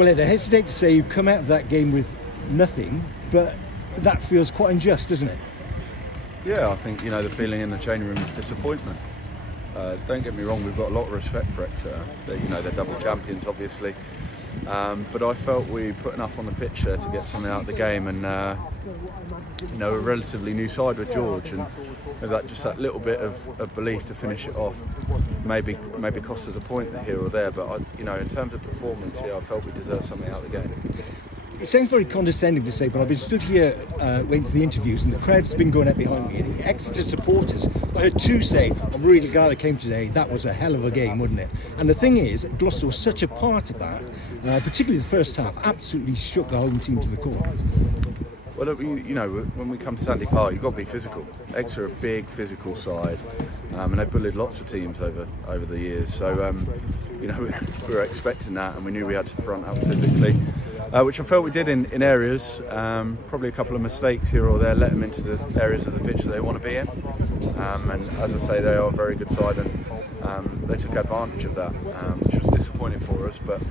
Well, Ed, I hesitate to say you come out of that game with nothing, but that feels quite unjust, doesn't it? Yeah, I think, the feeling in the change room is disappointment. Don't get me wrong, we've got a lot of respect for Exeter. They're double champions, obviously. But I felt we put enough on the pitch there to get something out of the game, and a relatively new side with George, and that little bit of belief to finish it off maybe cost us a point here or there. But in terms of performance, I felt we deserved something out of the game. It sounds very condescending to say, but I've been stood here waiting for the interviews, and the crowd's been going out behind me. And the Exeter supporters, I heard two say, "I'm really glad I came today. That was a hell of a game, wasn't it?" And the thing is, Gloucester was such a part of that, particularly the first half, absolutely shook the home team to the core. Well, when we come to Sandy Park, you've got to be physical. Exeter are a big physical side, and they've bullied lots of teams over the years. So, we were expecting that, and we knew we had to front up physically, which I felt we did in areas. Probably a couple of mistakes here or there let them into the areas of the pitch that they want to be in. And as I say, they are a very good side, and they took advantage of that, which was disappointing for us. But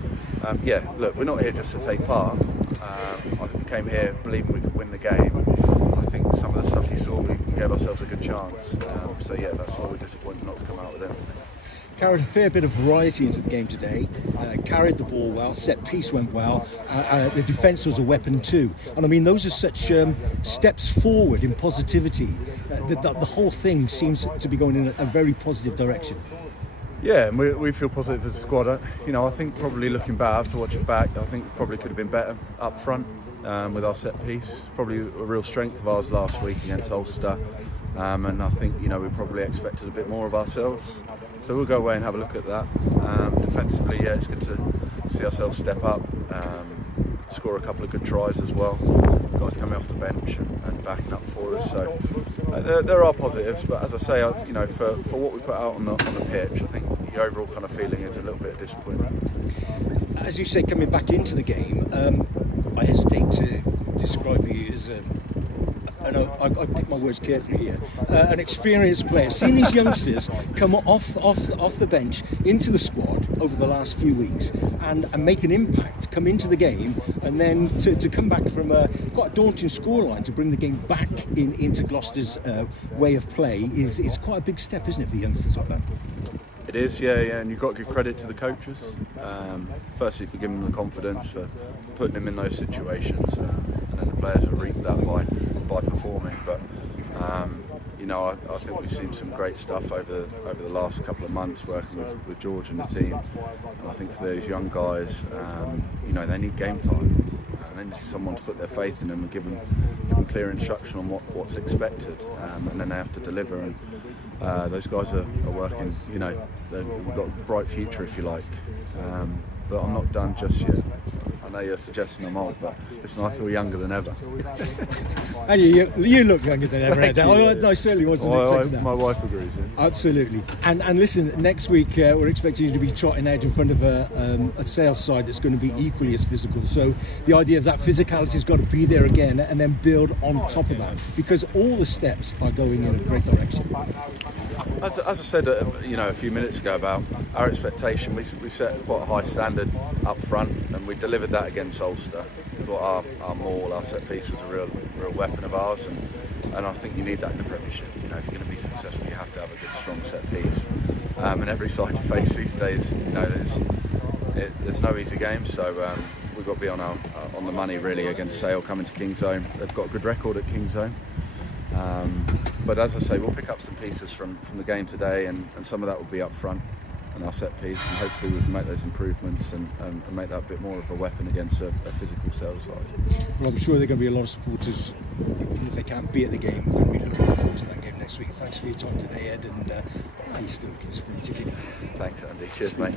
look, we're not here just to take part. I think we came here believing we could win the game. I think some of the stuff you saw, we gave ourselves a good chance. That's why we're disappointed not to come out with anything. Carried a fair bit of variety into the game today, carried the ball well, set piece went well, the defence was a weapon too. And I mean, those are such steps forward in positivity. The whole thing seems to be going in a very positive direction. Yeah, and we feel positive as a squad. I think probably looking back, after watching back, I think probably could have been better up front with our set piece. Probably a real strength of ours last week against Ulster. And I think, we probably expected a bit more of ourselves. So we'll go away and have a look at that. Defensively, it's good to see ourselves step up, score a couple of good tries as well. Guys coming off the bench and backing up for us. So there are positives, but as I say, for what we put out on the pitch, I think the overall kind of feeling is a little bit disappointing. As you say, coming back into the game, I hesitate to describe you as I pick my words carefully here. An experienced player. Seeing these youngsters come off the bench into the squad over the last few weeks and make an impact, come into the game, and then to come back from quite a daunting scoreline to bring the game back into Gloucester's way of play is quite a big step, isn't it, for youngsters like that? It is, yeah, and you've got to give credit to the coaches. Firstly, for giving them the confidence, for putting them in those situations, and then the players have reaped that by performing. But I think we've seen some great stuff over the last couple of months working with George and the team. And I think for those young guys, they need game time. And they need someone to put their faith in them and give them clear instruction on what's expected, and then they have to deliver. And those guys are working. We've got a bright future, if you like. But I'm not done just yet. I know you're suggesting I'm old, but listen, I feel younger than ever. And you look younger than ever, Ed. I certainly wasn't expecting that. My wife agrees. Yeah. Absolutely. And listen, next week we're expecting you to be trotting out in front of a sales side that's going to be equally as physical. So the idea is that physicality's got to be there again, and then build on top of that, because all the steps are going in a great direction. As I said, a few minutes ago about our expectation, we set quite a high standard up front, and we delivered that against Ulster. We thought our maul, our set piece was a real weapon of ours, and I think you need that in the Premiership. If you're going to be successful, you have to have a good, strong set piece. And every side you face these days, there's no easy game. So we've got to be on the money really against Sale coming to King's Own. They've got a good record at King's Own. But as I say, we'll pick up some pieces from the game today, and some of that will be up front and our set piece, and hopefully we can make those improvements and make that a bit more of a weapon against a physical Sale side. Well, I'm sure there are going to be a lot of supporters, even if they can't be at the game, we're going to be looking forward to that game next week. Thanks for your time today, Ed, and you're still looking sprinty. Thanks, Andy. Cheers, mate.